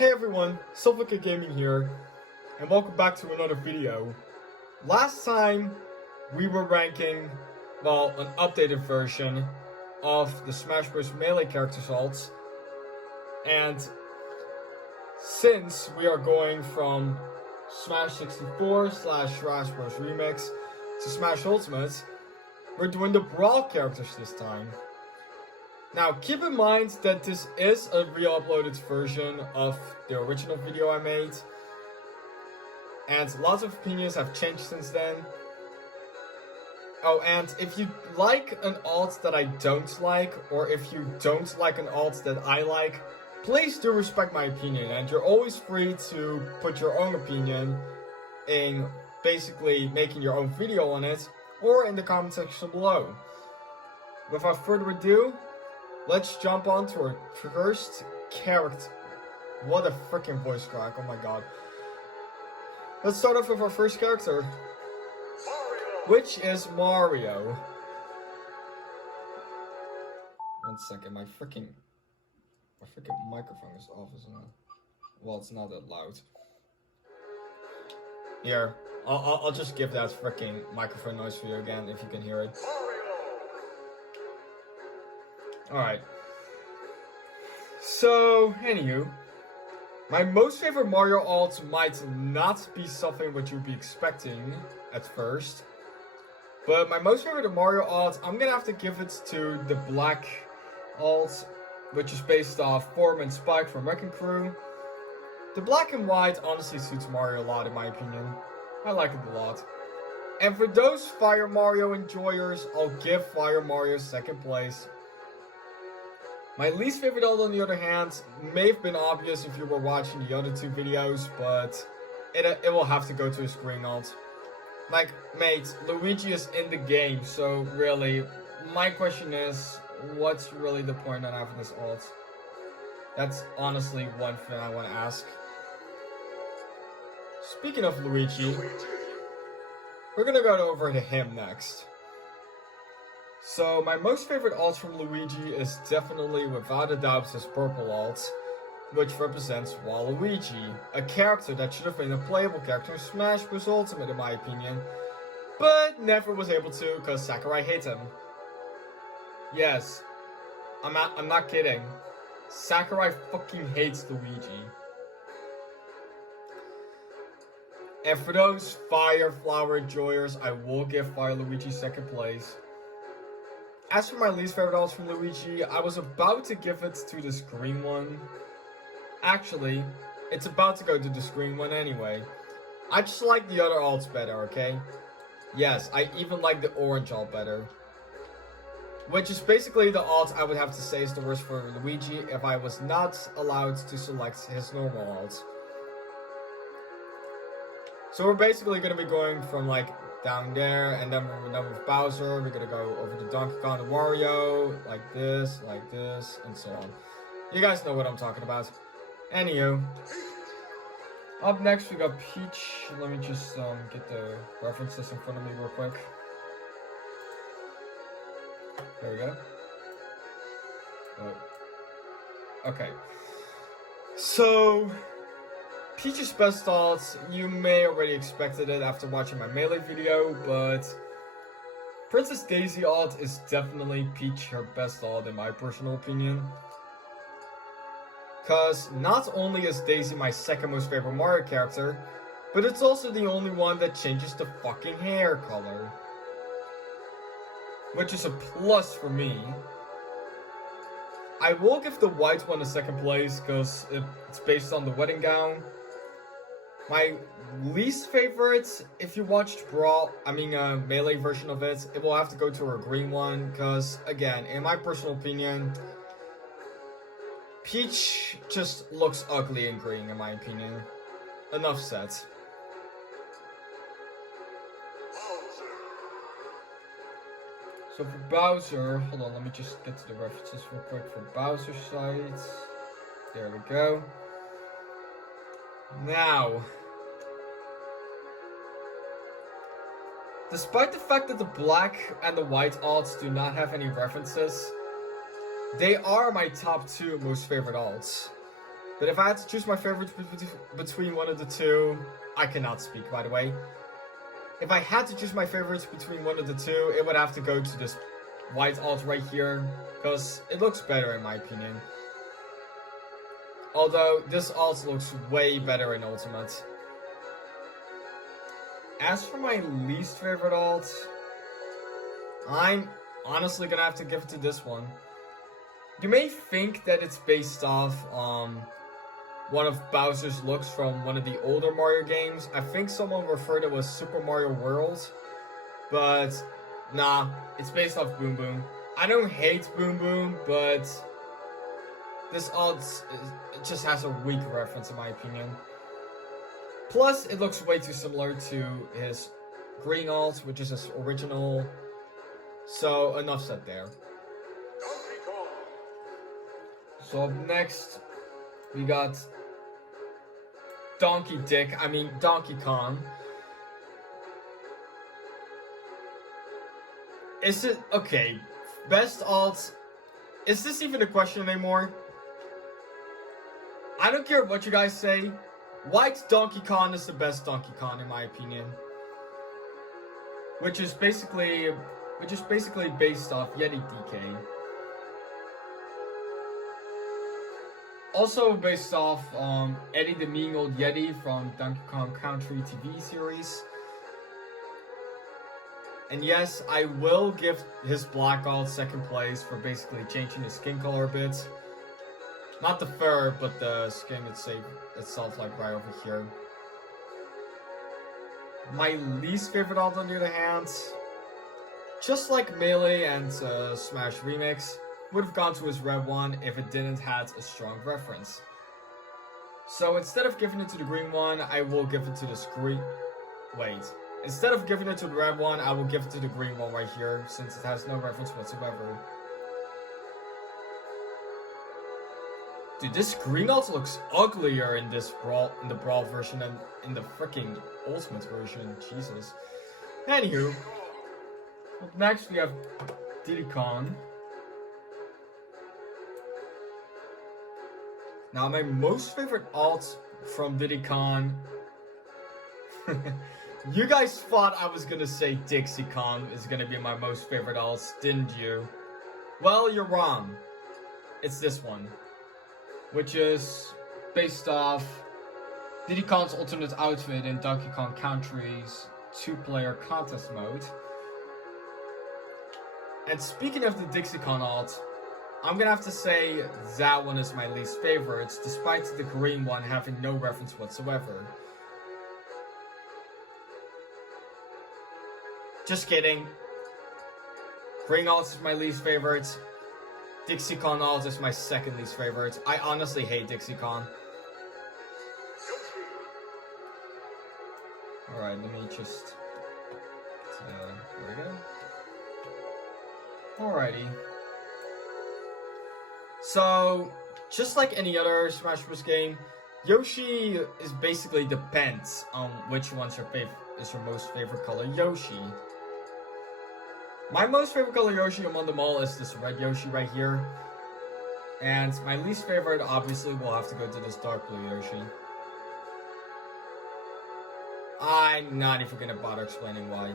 Hey everyone, Silvica Gaming here, and welcome back to another video. Last time, we were ranking, well, an updated version of the Smash Bros melee character salts, and since we are going from Smash 64 / Smash Bros Remix to Smash Ultimate, we're doing the Brawl characters this time. Now, keep in mind that this is a re-uploaded version of the original video I made, and lots of opinions have changed since then. Oh, and if you like an alt that I don't like, or if you don't like an alt that I like, please do respect my opinion, and you're always free to put your own opinion in basically making your own video on it, or in the comment section below. Without further ado, let's jump on to our first character. What a freaking voice crack, oh my god. Let's start off with our first character, which is Mario. One second, my freaking microphone is off, isn't it? Well, it's not that loud. Here, I'll just give that freaking microphone noise for you again if you can hear it. Alright. So, anywho, my most favorite Mario alt might not be something what you'd be expecting at first. But my most favorite Mario alt, I'm gonna have to give it to the black alt, which is based off Form and Spike from Wrecking Crew. The black and white honestly suits Mario a lot in my opinion. I like it a lot. And for those Fire Mario enjoyers, I'll give Fire Mario second place. My least favorite alt, on the other hand, may have been obvious if you were watching the other two videos, but it will have to go to a screen alt. Like, mate, Luigi is in the game, so really, my question is, what's really the point on having this alt? That's honestly one thing I want to ask. Speaking of Luigi, we're gonna go over to him next. So, my most favorite alt from Luigi is definitely, without a doubt, his purple alt, which represents Waluigi, a character that should have been a playable character in Smash Bros Ultimate in my opinion, but never was able to because Sakurai hates him. Yes, I'm not kidding. Sakurai fucking hates Luigi. And for those Fire Flower enjoyers, I will give Fire Luigi second place. As for my least favorite alt from Luigi, I was about to give it to this green one. Actually, it's about to go to this green one anyway. I just like the other alts better, okay? Yes, I even like the orange alt better. Which is basically the alt I would have to say is the worst for Luigi if I was not allowed to select his normal alt. So we're basically going to be going from like down there, and then when we're done with Bowser, we're gonna go over to Donkey Kong and Wario, like this, and so on. You guys know what I'm talking about. Anywho, up next we got Peach. Let me just get the references in front of me real quick. There we go. Oh. Okay. So, Peach's best alt, you may already expected it after watching my Melee video, but Princess Daisy alt is definitely Peach her best alt in my personal opinion. Cause not only is Daisy my second most favorite Mario character, but it's also the only one that changes the fucking hair color. Which is a plus for me. I will give the white one a second place because it's based on the wedding gown. My least favorite, if you watched Melee version of it, it will have to go to a green one, because, again, in my personal opinion, Peach just looks ugly in green, in my opinion. Enough said. So for Bowser, hold on, let me just get to the references real quick for Bowser's side. There we go. Now, despite the fact that the black and the white alts do not have any references, they are my top two most favorite alts. But if I had to choose my favorite between one of the two, I cannot speak, by the way. If I had to choose my favorites between one of the two, it would have to go to this white alt right here, because it looks better in my opinion. Although, this alt looks way better in Ultimate. As for my least favorite alt, I'm honestly gonna have to give it to this one. You may think that it's based off one of Bowser's looks from one of the older Mario games. I think someone referred to it as Super Mario World, but nah, it's based off Boom Boom. I don't hate Boom Boom, but this alt it just has a weak reference in my opinion. Plus, it looks way too similar to his green alt, which is his original. So, enough said there. So up next, we got Donkey Kong. Is it, okay, best alt, is this even a question anymore? I don't care what you guys say, White Donkey Kong is the best Donkey Kong in my opinion. Which is basically based off Yeti DK. Also based off Eddie the Mean Old Yeti from Donkey Kong Country TV series. And yes, I will give his black alt second place for basically changing the skin color a bit. Not the fur, but the skin itself like right over here. My least favorite alt on the other hand, just like Melee and Smash Remix, would have gone to his red one if it didn't have a strong reference. So instead of giving it to the green one, I will give it to this green... Wait. Instead of giving it to the red one, I will give it to the green one right here, since it has no reference whatsoever. Dude, this green alt looks uglier in this the Brawl version than in the freaking Ultimate version. Jesus. Anywho, up next we have Diddy Kong. Now, my most favorite alt from Diddy Kong. You guys thought I was gonna say Dixie Kong is gonna be my most favorite alt, didn't you? Well, you're wrong. It's this one, which is based off Diddy Kong's alternate outfit in Donkey Kong Country's 2-player contest mode. And speaking of the Dixie Kong alt, I'm gonna have to say that one is my least favorite, despite the green one having no reference whatsoever. Just kidding. Green alt is my least favorite. Dixie Kong alt is my second least favorite. I honestly hate Dixie Kong. Alright, let me just... there we go. Alrighty. So, just like any other Smash Bros game, Yoshi is basically depends on which one's your most favorite color Yoshi. My most favorite color Yoshi among them all is this red Yoshi right here. And my least favorite obviously will have to go to this dark blue Yoshi. I'm not even gonna bother explaining why.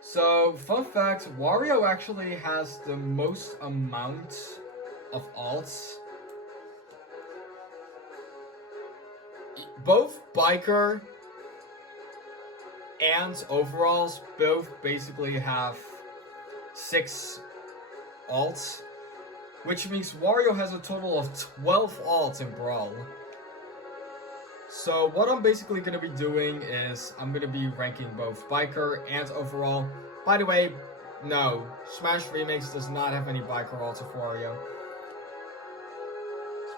So, fun fact, Wario actually has the most amount of alts. Both Biker and Overalls both basically have 6 alts, which means Wario has a total of 12 alts in Brawl. So what I'm basically going to be doing is I'm going to be ranking both Biker and Overall. By the way, no, Smash Remix does not have any Biker alts of Wario.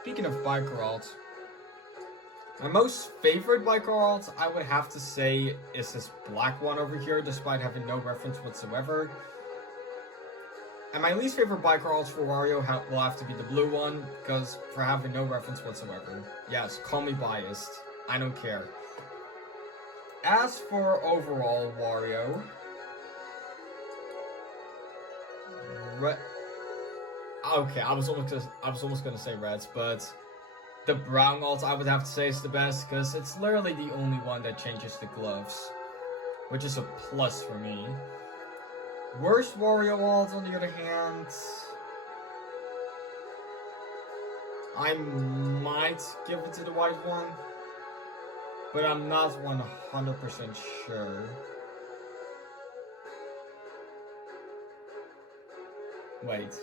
Speaking of Biker alts, my most favorite Biker alt I would have to say is this black one over here, despite having no reference whatsoever. And my least favorite Biker alts for Wario will have to be the blue one, because for having no reference whatsoever. Yes, call me biased. I don't care. As for overall Wario, okay, I was almost gonna say reds, but the brown alt I would have to say is the best because it's literally the only one that changes the gloves, which is a plus for me. Worst Wario alt, on the other hand, I might give it to the white one, but I'm not 100% sure. Wait.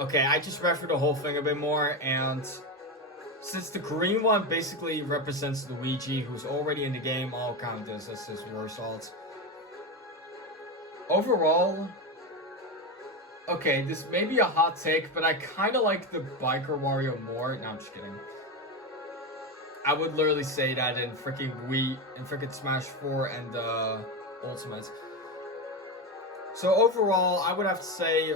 Okay, I just read through the whole thing a bit more, and since the green one basically represents Luigi, who's already in the game, I'll count this as his worst alt. Overall, okay, this may be a hot take, but I kind of like the Biker Wario more. No, I'm just kidding. I would literally say that in freaking Wii, in freaking Smash 4 and Ultimate. So overall, I would have to say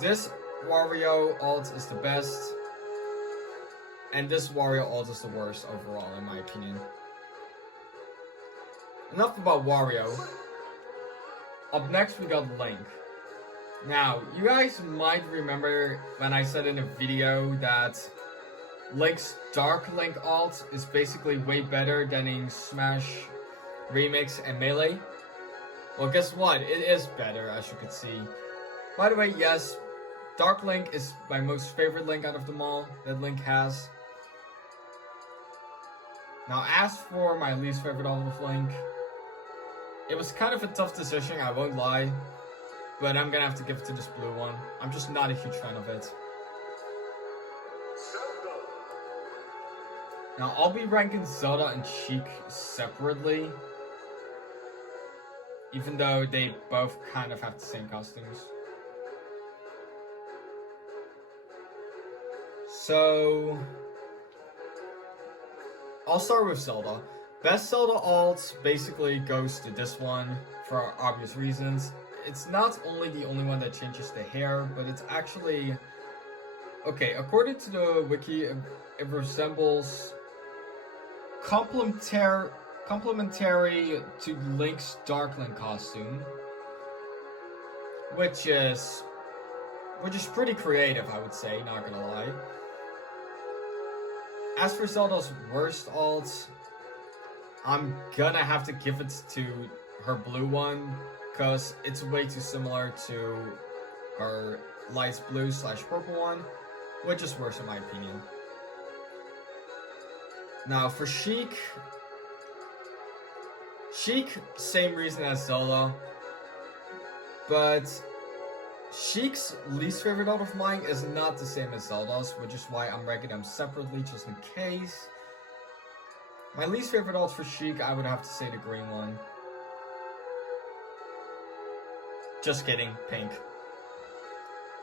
this Wario alt is the best, and this Wario alt is the worst overall, in my opinion. Enough about Wario. Up next, we got Link. Now, you guys might remember when I said in a video that Link's Dark Link alt is basically way better than in Smash Remix and Melee. Well, guess what? It is better, as you can see. By the way, yes, Dark Link is my most favorite Link out of them all that Link has. Now, as for my least favorite alt of Link, it was kind of a tough decision, I won't lie. But I'm gonna have to give it to this blue one. I'm just not a huge fan of it. Now, I'll be ranking Zelda and Sheik separately, even though they both kind of have the same costumes. So, I'll start with Zelda. Best Zelda alt basically goes to this one for obvious reasons. It's not only the only one that changes the hair, but it's actually... Okay, according to the wiki, it resembles complementary to Link's Dark Link costume, which is pretty creative, I would say, not gonna lie. As for Zelda's worst alt, I'm gonna have to give it to her blue one, because it's way too similar to her light blue / purple one, which is worse in my opinion. Now for Sheik, same reason as Zelda, but Sheik's least favorite alt of mine is not the same as Zelda's, which is why I'm ranking them separately just in case. My least favorite alt for Sheik, I would have to say the green one. Just kidding, pink.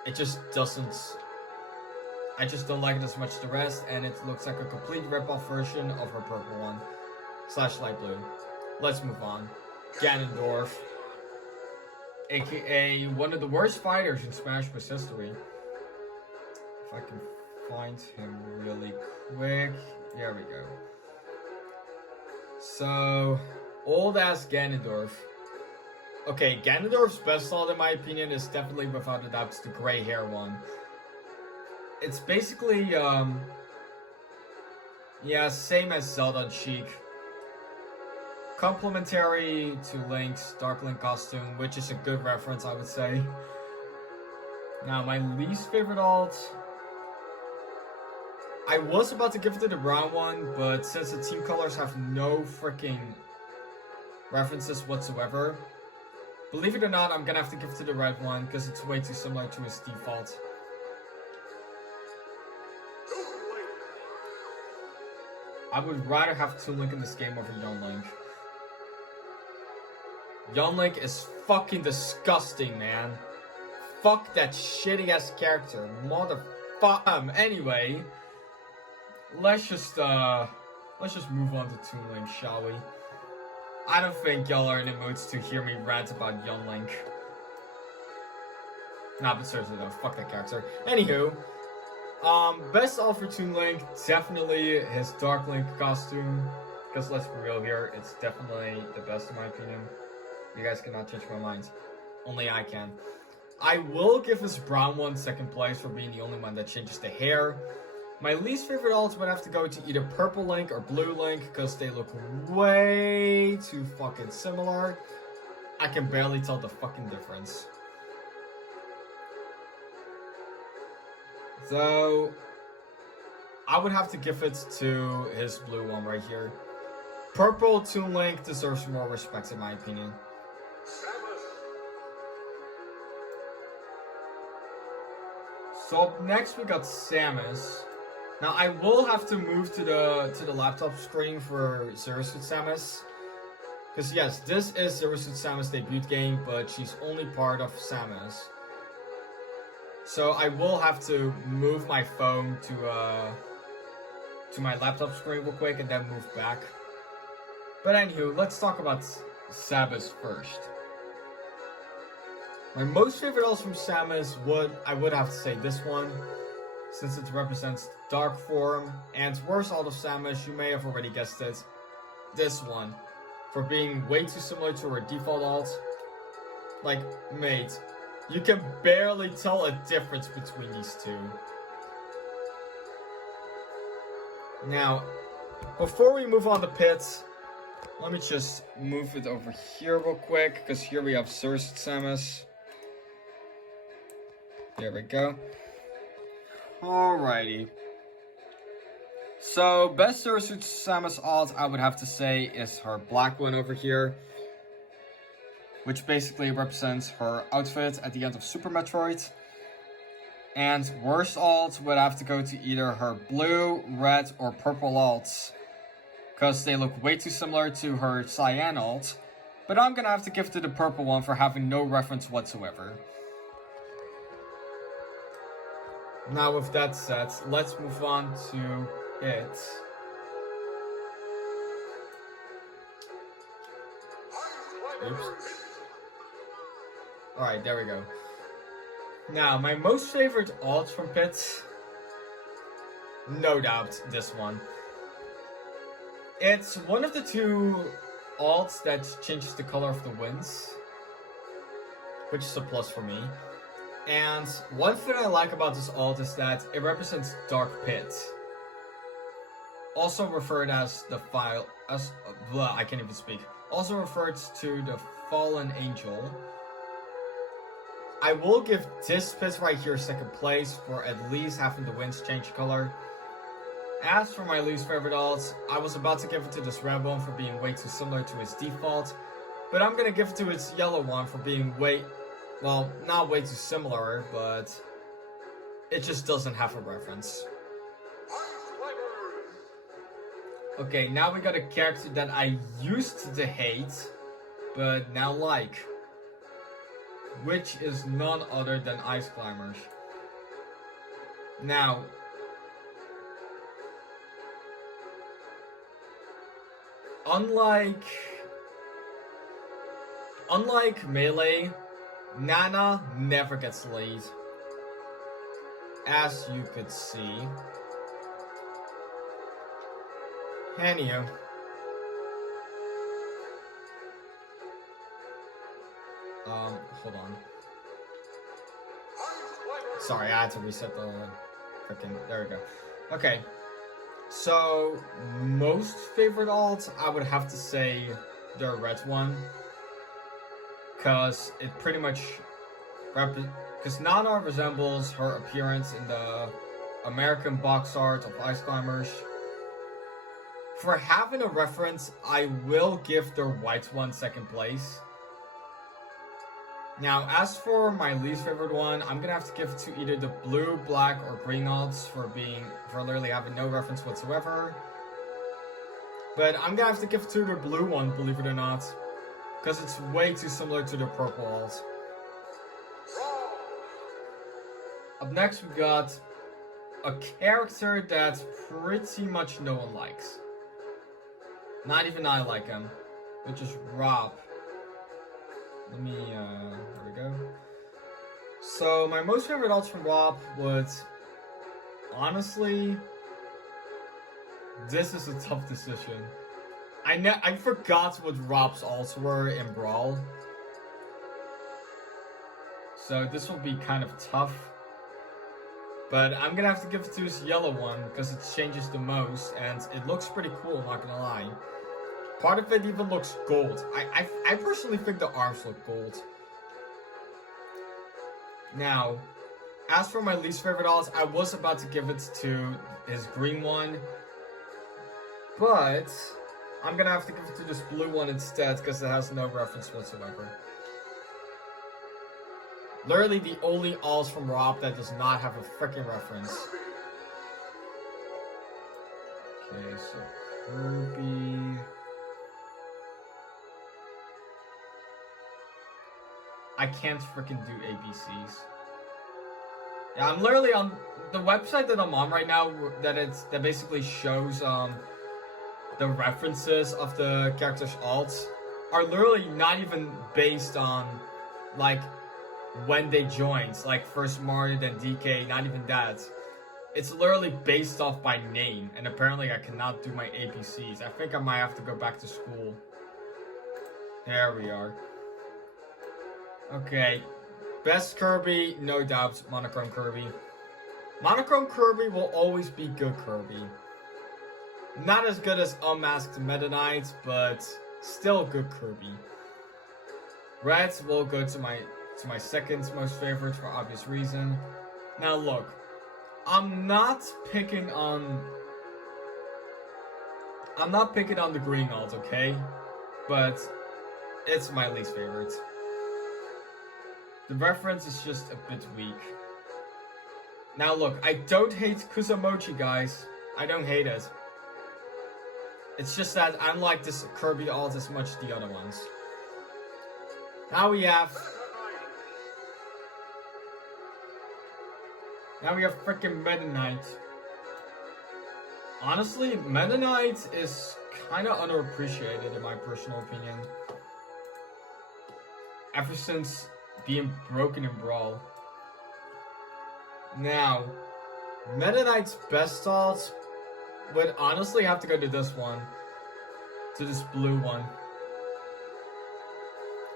It just doesn't... I just don't like it as much as the rest, and it looks like a complete rip-off version of her purple one. / light blue. Let's move on. Ganondorf. AKA one of the worst fighters in Smash Bros history. If I can find him really quick. There we go. So, old-ass Ganondorf. Okay, Ganondorf's best alt in my opinion is definitely without a doubt the gray hair one. It's basically, yeah, same as Zelda and Sheik. Complementary to Link's Dark Link costume, which is a good reference, I would say. Now, my least favorite alt... I was about to give it to the brown one, but since the team colors have no freaking references whatsoever, believe it or not, I'm gonna have to give it to the red one, because it's way too similar to his default. I would rather have Toon Link in this game over Young Link. Young Link is fucking disgusting, man. Fuck that shitty ass character, motherfucker. Anyway, let's just move on to Toon Link, shall we? I don't think y'all are in the mood to hear me rant about Young Link. Nah, but seriously though, fuck that character. Anywho, best alt for Toon Link, definitely his Dark Link costume. Because let's be real here, it's definitely the best in my opinion. You guys cannot change my mind. Only I can. I will give this brown one second place for being the only one that changes the hair. My least favorite alts would have to go to either Purple Link or Blue Link because they look way too fucking similar. I can barely tell the fucking difference. So, I would have to give it to his blue one right here. Purple Toon Link deserves more respect in my opinion. So up next we got Samus. Now I will have to move to the laptop screen for Zero Suit Samus. Because yes, this is Zero Suit Samus' debut game, but she's only part of Samus. So I will have to move my phone to my laptop screen real quick and then move back. But anywho, let's talk about Samus first. My most favorite alts from Samus I would have to say this one, since it represents dark form, and worst alt of Samus, you may have already guessed it, this one, for being way too similar to her default alt. Like, mate, you can barely tell a difference between these two. Now, before we move on to pits, let me just move it over here real quick, because here we have Zero Suit Samus. There we go. Alrighty. So, best Zero Suit Samus alt, I would have to say, is her black one over here, which basically represents her outfit at the end of Super Metroid. And worst alt would have to go to either her blue, red, or purple alts, because they look way too similar to her cyan alt. But I'm gonna have to give it to the purple one for having no reference whatsoever. Now with that said, let's move on to it. Oops. Alright, there we go. Now, my most favorite alts from Pits, no doubt this one. It's one of the two alts that changes the color of the winds, which is a plus for me. And one thing I like about this alt is that it represents Dark Pit, also referred as the I can't even speak. Also referred to the Fallen Angel. I will give this pit right here second place for at least having the winds change color. As for my least favorite alts, I was about to give it to this red one for being way too similar to its default, but I'm gonna give it to its yellow one for being well, not way too similar, but it just doesn't have a reference. Okay, now we got a character that I used to hate, but now like, which is none other than Ice Climbers. Now, unlike Melee, Nana never gets the lead, as you could see. Anywho. Hold on. Sorry, I had to reset the freaking. There we go. Okay. So, most favorite alt, I would have to say the red one. Because it pretty much. Because Nana resembles her appearance in the American box art of Ice Climbers. For having a reference, I will give the white one second place. Now, as for my least favorite one, I'm gonna have to give it to either the blue, black, or green alts for literally having no reference whatsoever. But I'm gonna have to give it to the blue one, believe it or not, because it's way too similar to the purple alt. Up next, we got a character that pretty much no one likes. Not even I like him, which is Rob. Let me, there we go. So, my most favorite alts from Rob would, honestly, this is a tough decision. I forgot what Rob's alts were in Brawl. so this will be kind of tough. But I'm gonna have to give it to this yellow one because it changes the most and it looks pretty cool, not gonna lie. Part of it even looks gold. I personally think the arms look gold. Now, as for my least favorite alt, I was about to give it to his green one. But I'm gonna have to give it to this blue one instead because it has no reference whatsoever. Literally the only alts from Rob that does not have a freaking reference. Okay, so Kirby. I can't freaking do ABCs. Yeah, I'm literally on the website that I'm on right now. That basically shows the references of the characters' alts are literally not even based on like when they joined, like first Mario then DK, not even that. It's literally based off by name, and apparently I cannot do my ABCs. I think I might have to go back to school. There we are. Okay, best Kirby, no doubt, Monochrome Kirby. Monochrome Kirby will always be good Kirby. Not as good as Unmasked Meta Knight, but still good Kirby. Red will go to my second most favorite for obvious reason. Now look, I'm not picking on the green alt, okay? But it's my least favorite. The reference is just a bit weak. Now look, I don't hate Kusamochi, guys. I don't hate it. It's just that I don't like this Kirby alt as much as the other ones. Now we have freaking Meta Knight. Honestly, Meta Knight is kinda underappreciated in my personal opinion. Ever since being broken in Brawl. Now, Meta Knight's best alt would honestly have to go to this one. To this blue one.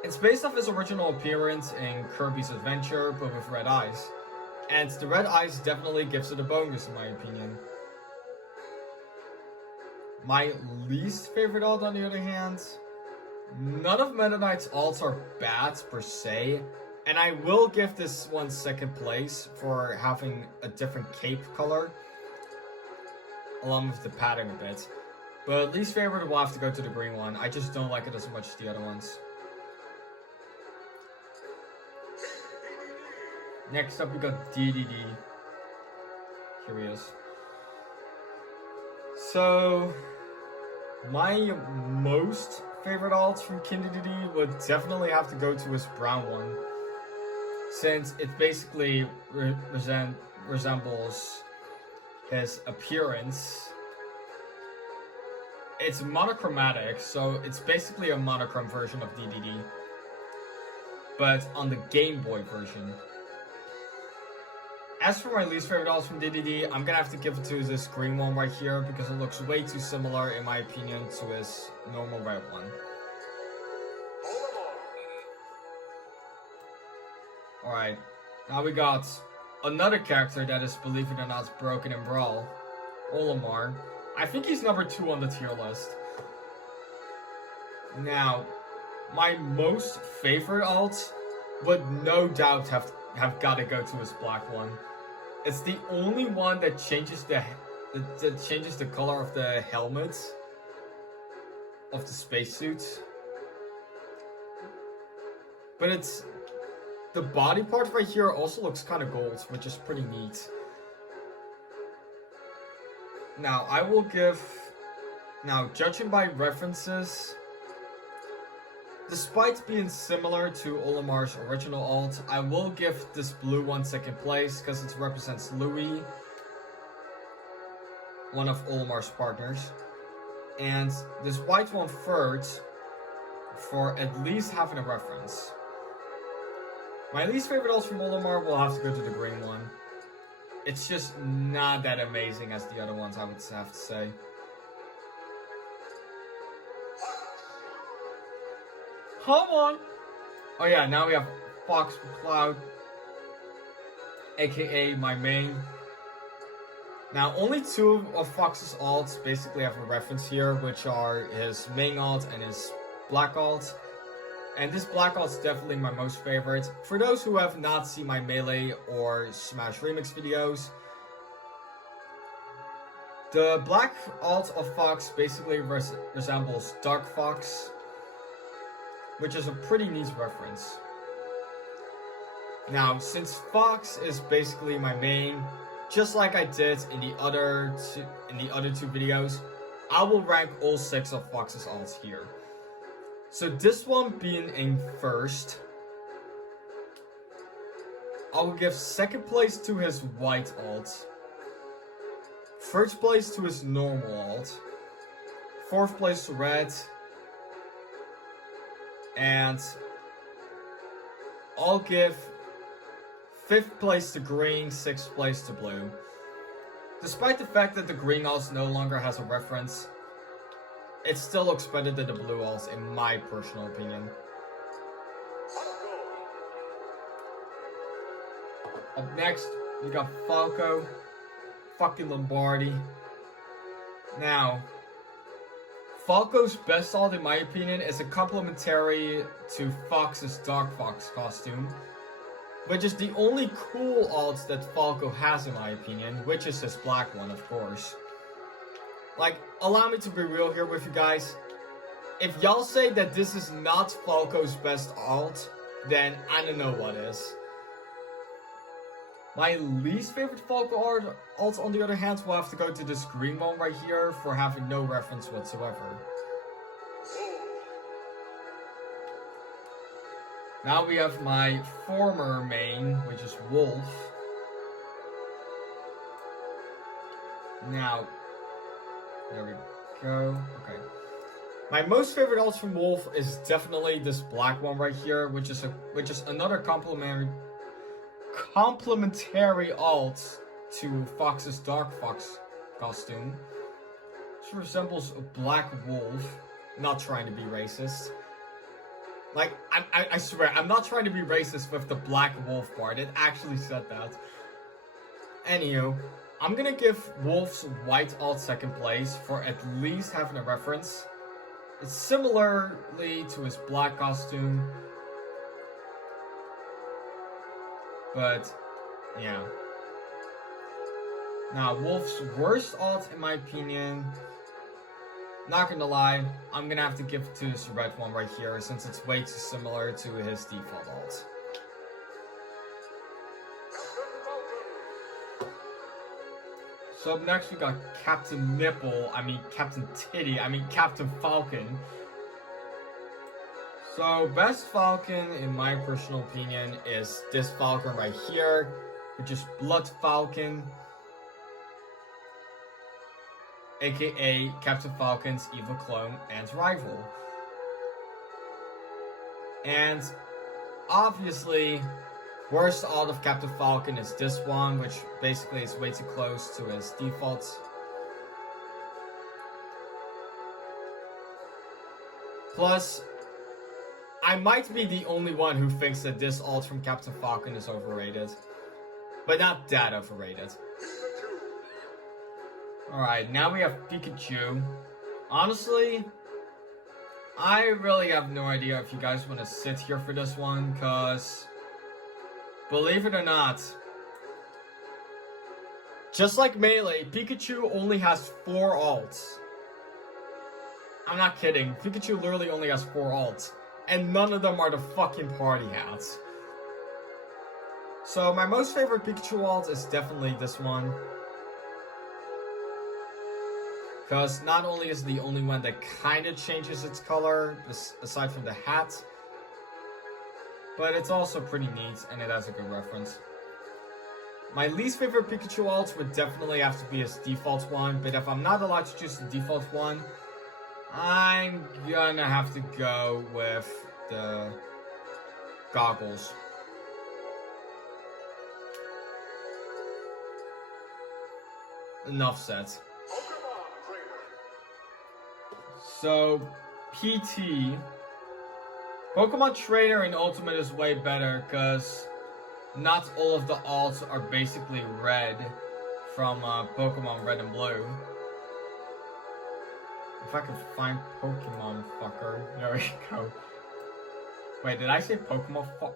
It's based off his original appearance in Kirby's Adventure, but with red eyes. And the red eyes definitely gives it a bonus in my opinion. My least favorite alt on the other hand, none of Meta Knight's alts are bad per se, and I will give this one second place for having a different cape color, along with the pattern a bit. But least favorite will have to go to the green one. I just don't like it as much as the other ones. Next up we got DDD. Here he is. So, my most favorite alt from King DDD would definitely have to go to his brown one, since it basically resembles his appearance. It's monochromatic, so it's basically a monochrome version of DDD, but on the Game Boy version. As for my least favorite alts from DDD, I'm gonna have to give it to this green one right here because it looks way too similar, in my opinion, to his normal red one. Alright, now we got another character that is, believe it or not, broken in Brawl. Olimar. I think he's number 2 on the tier list. Now, my most favorite alt would no doubt have got to go to his black one. It's the only one that changes the color of the helmet of the spacesuit. But it's the body part right here also looks kind of gold, which is pretty neat. Now, I will give... Now, judging by references, despite being similar to Olimar's original alt, I will give this blue one second place because it represents Louis, one of Olimar's partners, and this white one third for at least having a reference. My least favorite alt from Olimar will have to go to the green one. It's just not that amazing as the other ones, I would have to say. Come on! Oh yeah, now we have Fox Cloud aka my main. Now, only two of Fox's alts basically have a reference here, which are his main alt and his black alt. And this black alt is definitely my most favorite. For those who have not seen my Melee or Smash Remix videos, the black alt of Fox basically resembles Dark Fox, which is a pretty neat reference. Now, since Fox is basically my main, just like I did in the other two videos, I will rank all 6 of Fox's alts here. So this one being in first, I will give second place to his white alt, first place to his normal alt, fourth place to red, and I'll give 5th place to green, 6th place to blue. Despite the fact that the green alt no longer has a reference, it still looks better than the blue alt in my personal opinion. Up next, we got Falco, fucking Lombardi. Now, Falco's best alt in my opinion is a complementary to Fox's Dark Fox costume, which is the only cool alt that Falco has in my opinion, which is his black one, of course. Like, allow me to be real here with you guys. If y'all say that this is not Falco's best alt, then I don't know what is. My least favorite Falco alt, on the other hand, will have to go to this green one right here for having no reference whatsoever. Now we have my former main, which is Wolf. Now, there we go. Okay. My most favorite alt from Wolf is definitely this black one right here, which is another complementary alt to Fox's Dark Fox costume. Which resembles a black wolf. Not trying to be racist. Like, I swear, I'm not trying to be racist with the black wolf part. It actually said that. Anywho, I'm gonna give Wolf's white alt second place for at least having a reference. It's similarly to his black costume. But, yeah. Now, Wolf's worst alt, in my opinion, not gonna lie, I'm gonna have to give it to this red one right here, since it's way too similar to his default alt. So up next we got Captain Nipple, Captain Titty, Captain Falcon. So best Falcon, in my personal opinion, is this Falcon right here, which is Blood Falcon, aka Captain Falcon's evil clone and rival. And obviously, worst alt of Captain Falcon is this one, which basically is way too close to his defaults. Plus, I might be the only one who thinks that this alt from Captain Falcon is overrated. But not that overrated. Alright, now we have Pikachu. Honestly, I really have no idea if you guys want to sit here for this one, because believe it or not, just like Melee, Pikachu only has 4 alts. I'm not kidding, Pikachu literally only has 4 alts, and none of them are the fucking party hats. So my most favorite Pikachu alt is definitely this one. Because not only is it the only one that kind of changes its color, aside from the hat, but it's also pretty neat, and it has a good reference. My least favorite Pikachu alt would definitely have to be his default one, but if I'm not allowed to choose the default one, I'm gonna have to go with the goggles. Enough said. So, PT, Pokemon Trainer in Ultimate is way better, because not all of the alts are basically red from Pokemon Red and Blue. If I can find Pokemon fucker. There we go. Wait, did I say Pokemon fuck?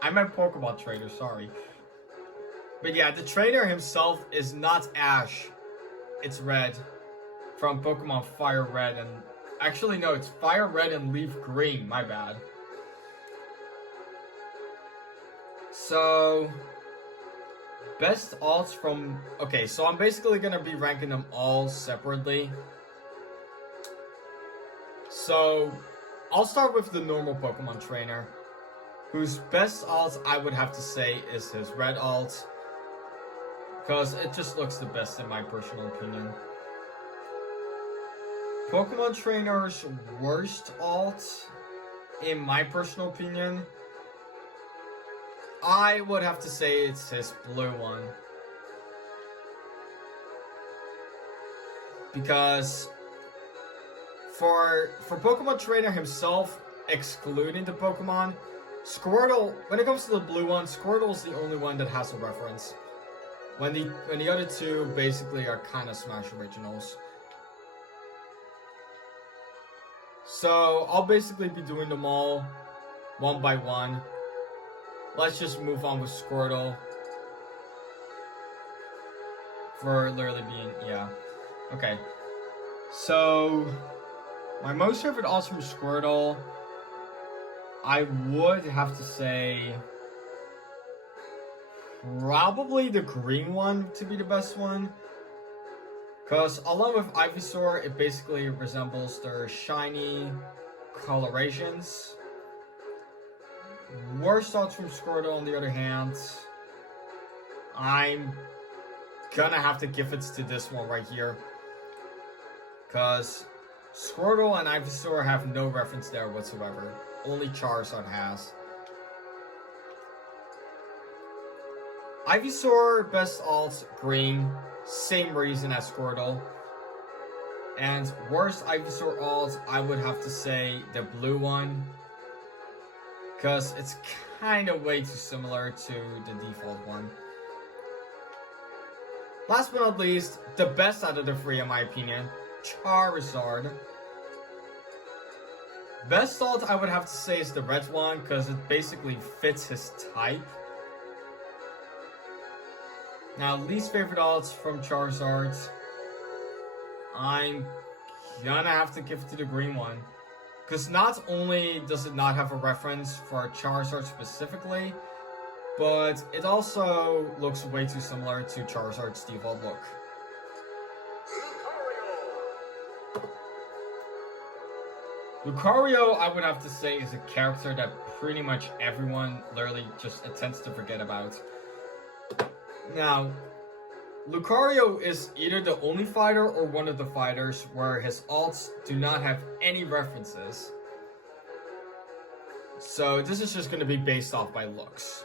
I meant Pokemon Trainer, sorry. But yeah, the trainer himself is not Ash. It's Red. From Pokemon Fire Red and... Actually, no, it's Fire Red and Leaf Green. My bad. So... Best alts from... Okay, so I'm basically gonna be ranking them all separately. So... I'll start with the normal Pokemon trainer, whose best alt I would have to say is his red alt, because it just looks the best in my personal opinion. Pokemon trainer's worst alt, in my personal opinion, I would have to say it's his blue one. Because For Pokemon Trainer himself, excluding the Pokemon, Squirtle, when it comes to the blue one, Squirtle's the only one that has a reference. When the other two basically are kind of Smash Originals. So, I'll basically be doing them all one by one. Let's just move on with Squirtle. For literally being, yeah. Okay. So... my most favorite alts from Squirtle, I would have to say probably the green one to be the best one. Because along with Ivysaur, it basically resembles their shiny colorations. Worst alts from Squirtle, on the other hand, I'm gonna have to give it to this one right here. Because Squirtle and Ivysaur have no reference there whatsoever. Only Charizard has. Ivysaur, best alt, green. Same reason as Squirtle. And worst Ivysaur alt, I would have to say the blue one. Because it's kind of way too similar to the default one. Last but not least, the best out of the three in my opinion. Charizard. Best alt I would have to say is the red one, because it basically fits his type. Now, least favorite alts from Charizard, I'm gonna have to give it to the green one. Because not only does it not have a reference for Charizard specifically, but it also looks way too similar to Charizard's default look. Lucario, I would have to say, is a character that pretty much everyone literally just attempts to forget about. Now, Lucario is either the only fighter or one of the fighters where his alts do not have any references. So this is just going to be based off by looks.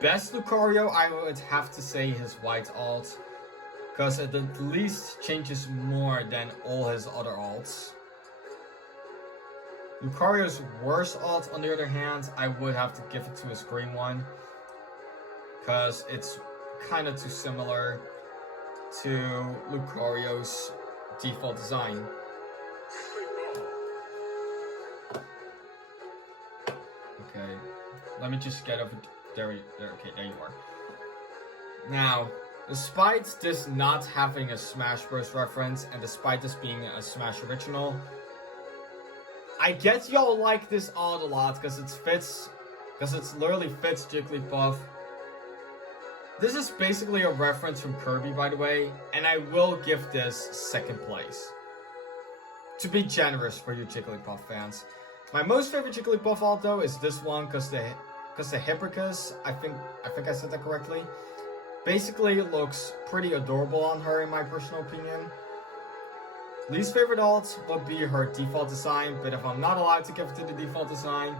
Best Lucario, I would have to say his white alt, because it at least changes more than all his other alts. Lucario's worst alt, on the other hand, I would have to give it to his green one, because it's kind of too similar to Lucario's default design. Okay, let me just get over there. Okay, there you are. Now, despite this not having a Smash Bros reference, and despite this being a Smash original, I guess y'all like this alt a lot because it literally fits Jigglypuff. This is basically a reference from Kirby, by the way, and I will give this second place. To be generous for you Jigglypuff fans. My most favorite Jigglypuff alt though is this one, because the Hipparchus, I think I said that correctly, basically looks pretty adorable on her in my personal opinion. Least favorite alt would be her default design, but if I'm not allowed to give it to the default design,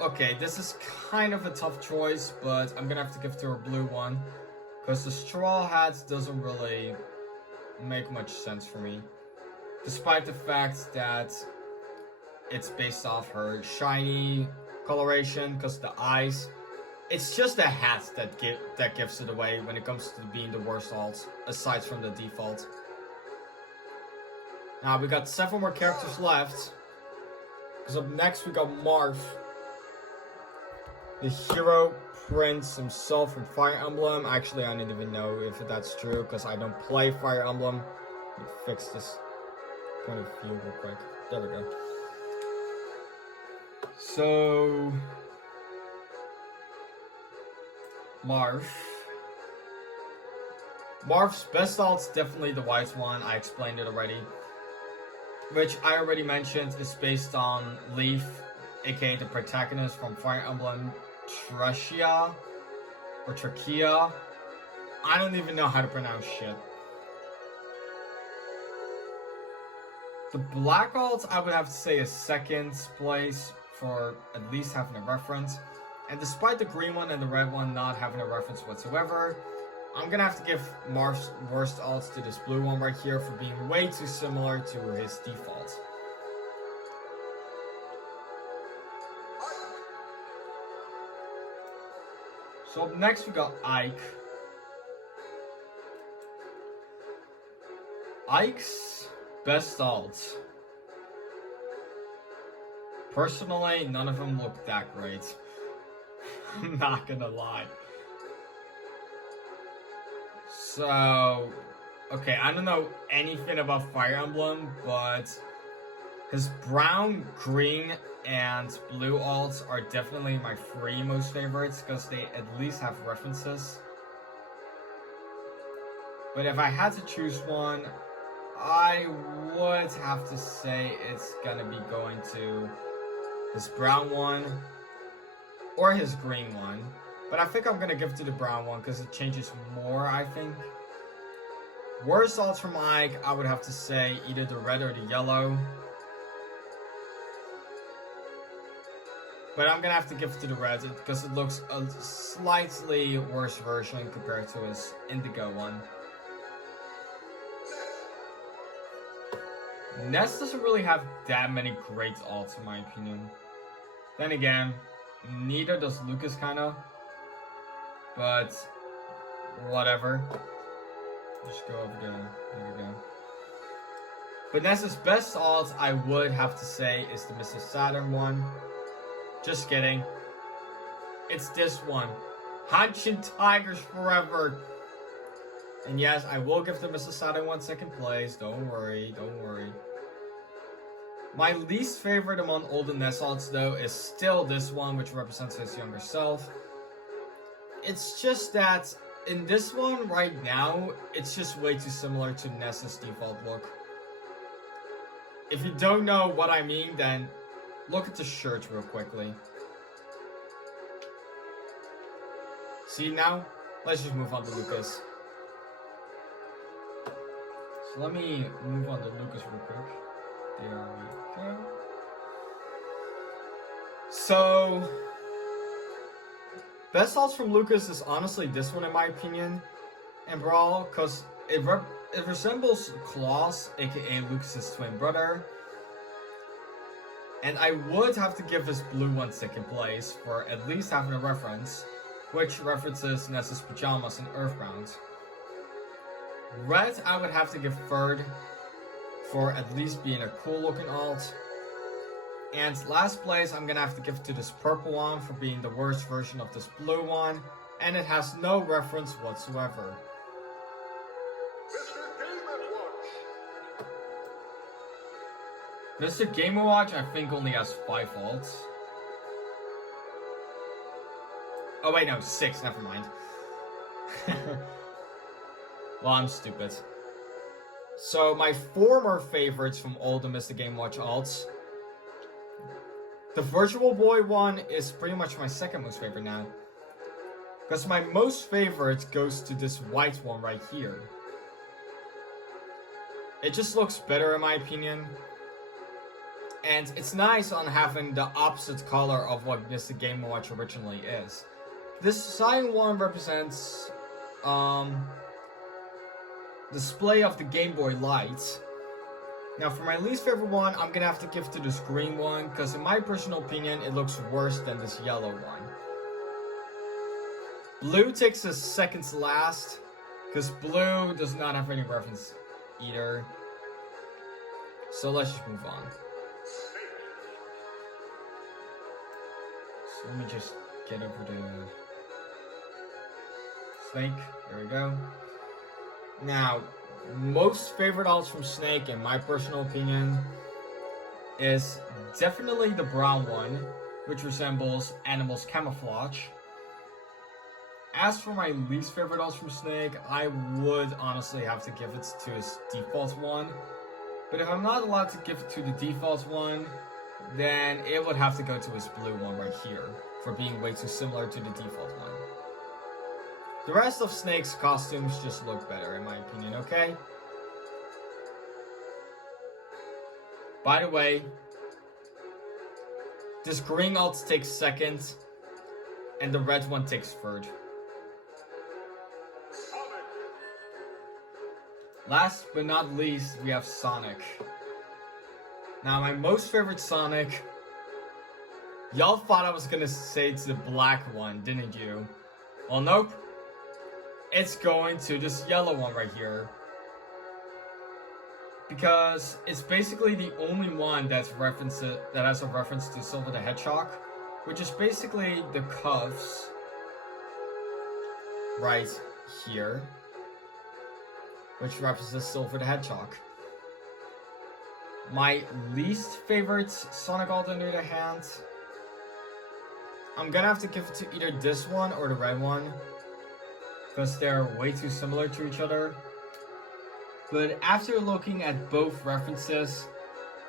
okay, this is kind of a tough choice, but I'm gonna have to give it to her blue one, because the Straw Hat doesn't really make much sense for me, despite the fact that it's based off her shiny coloration because the eyes. It's just the hat that gives it away when it comes to being the worst alt, aside from the default. Now we got 7 more characters left. Because up next we got Marth, the hero prince himself from Fire Emblem. Actually, I don't even know if that's true because I don't play Fire Emblem. Let me fix this point of view real quick. There we go. So, Marth's best alt's definitely the white one. I explained it already. Which I already mentioned is based on Leaf, aka the protagonist from Fire Emblem Trachea or Trachea. I don't even know how to pronounce shit. The black alt, I would have to say, is second place for at least having a reference. And despite the green one and the red one not having a reference whatsoever, I'm gonna have to give Marth's worst alts to this blue one right here for being way too similar to his default. So up next we got Ike. Ike's best alts. Personally, none of them look that great. I'm not gonna lie. So, okay, I don't know anything about Fire Emblem, but his brown, green, and blue alts are definitely my 3 most favorites because they at least have references. But if I had to choose one, I would have to say it's gonna be going to his brown one or his green one. But I think I'm gonna give it to the brown one because it changes more, I think. Worst alts from Ike, I would have to say either the red or the yellow. But I'm gonna have to give it to the red because it looks a slightly worse version compared to his indigo one. Ness doesn't really have that many great alts in my opinion. Then again, neither does Lucas kinda. But whatever. Just go over there. There we go. But Ness's best alt, I would have to say, is the Mr. Saturn one. Just kidding. It's this one. Hanshin Tigers Forever. And yes, I will give the Mr. Saturn one second place. Don't worry, don't worry. My least favorite among all the Ness alts though is still this one, which represents his younger self. It's just that in this one right now, it's just way too similar to Ness's default look. If you don't know what I mean, then look at the shirt real quickly. See now? Let's just move on to Lucas. So let me move on to Lucas real quick. There we go. So, best alts from Lucas is honestly this one in my opinion, in Brawl, because it resembles Klaus, aka Lucas's twin brother. And I would have to give this blue one second place for at least having a reference, which references Ness's pajamas and Earthbound. Red I would have to give third for at least being a cool looking alt. And last place I'm gonna have to give to this purple one for being the worst version of this blue one, and it has no reference whatsoever. Mr. Game & Watch I think only has 5 alts. Oh wait, no, 6, never mind. Well, I'm stupid. So my former favorites from all the Mr. Game & Watch alts. The Virtual Boy one is pretty much my second most favorite now. Because my most favorite goes to this white one right here. It just looks better in my opinion. And it's nice on having the opposite color of what Mr. Game & Watch originally is. This cyan one represents display of the Game Boy Light. Now for my least favorite one, I'm gonna have to give to this green one, because in my personal opinion, it looks worse than this yellow one. Blue takes a second to last, because blue does not have any reference either. So let's just move on. So let me just get over to Snake. There we go. Now, most favorite alts from Snake, in my personal opinion, is definitely the brown one, which resembles Animal's camouflage. As for my least favorite alts from Snake, I would honestly have to give it to his default one. But if I'm not allowed to give it to the default one, then it would have to go to his blue one right here, for being way too similar to the default one. The rest of Snake's costumes just look better, in my opinion, okay? By the way, this green alt takes second, and the red one takes third. Last but not least, we have Sonic. Now, my most favorite Sonic, y'all thought I was gonna say it's the black one, didn't you? Well, nope. It's going to this yellow one right here. Because it's basically the only one that has a reference to Silver the Hedgehog, which is basically the cuffs right here, which represents Silver the Hedgehog. My least favorite Sonic alt, on the other hand, I'm gonna have to give it to either this one or the red one, because they're way too similar to each other. But after looking at both references,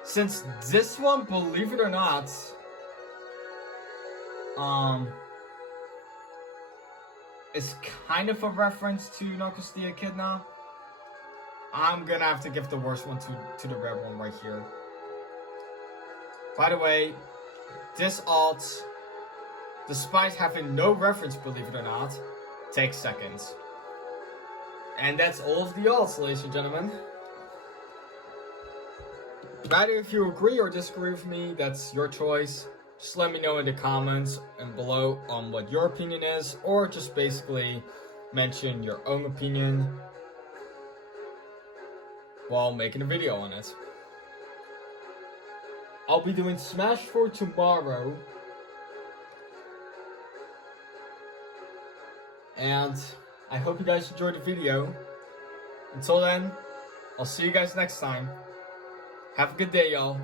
since this one, believe it or not, is kind of a reference to Knuckles the Echidna, I'm gonna have to give the worst one to the red one right here. By the way, this alt, despite having no reference, believe it or not, takes seconds. And that's all of the alts, ladies and gentlemen. Rather, if you agree or disagree with me, that's your choice. Just let me know in the comments and below on what your opinion is, or just basically mention your own opinion while making a video on it. I'll be doing Smash for tomorrow. And I hope you guys enjoyed the video. Until then, I'll see you guys next time. Have a good day, y'all.